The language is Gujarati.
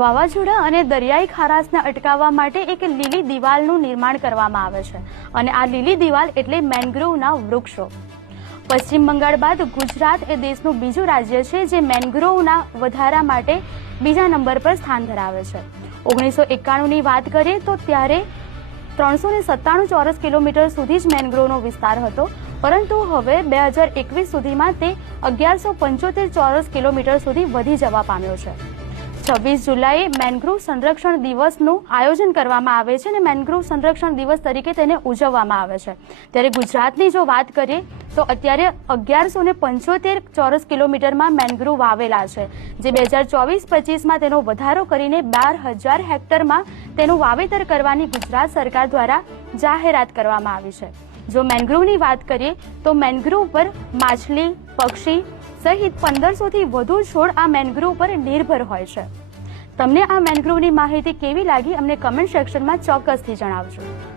વાવાઝોડા અને દરિયાઈ ખારાશને અટકાવવા માટે એક લીલી દિવાલનું નિર્માણ કરવામાં આવે છે અને આ લીલી દિવાલ એટલે મેનગ્રોવના વૃક્ષો. પશ્ચિમ બંગાળ બાદ ગુજરાત એ દેશનું બીજું રાજ્ય છે જે મેનગ્રોવના વધારા માટે બીજા નંબર પર સ્થાન ધરાવે છે. ઓગણીસો એકાણુંની વાત કરીએ તો ત્યારે ત્રણસો ને સત્તાણું ચોરસ કિલોમીટર સુધી જ મેનગ્રોવનો વિસ્તાર હતો, પરંતુ હવે બે હજાર એકવીસ સુધીમાં તે અગિયારસો પંચોતેર ચોરસ કિલોમીટર સુધી વધી જવા પામ્યો છે. છવ્વીસ જુલાઈ મેનગ્રુવ સંરક્ષણ દિવસનું આયોજન કરવામાં આવે છે અને મેનગ્રુવ સંરક્ષણ દિવસ તરીકે તેને ઉજવવામાં આવે છે. ત્યારે ગુજરાતની જો વાત કરીએ, તો અત્યારે અગિયારસો ને પંચોતેર ચોરસ કિલોમીટરમાં મેનગ્રુવ વાવેલા છે, જે બે હજાર ચોવીસ પચીસમાં તેનો વધારો કરીને બાર હજાર હેક્ટરમાં તેનું વાવેતર કરવાની ગુજરાત સરકાર દ્વારા જાહેરાત કરવામાં આવી છે. જો મેનગ્રુવની વાત કરીએ, તો મેનગ્રુવ પર માછલી, પક્ષી સહિત પંદરસોથી વધુ છોડ આ મેનગ્રોવ પર નિર્ભર હોય છે. તમને આ મેનગ્રોવની માહિતી કેવી લાગી અમને કમેન્ટ સેક્શનમાં ચોક્કસથી જણાવજો.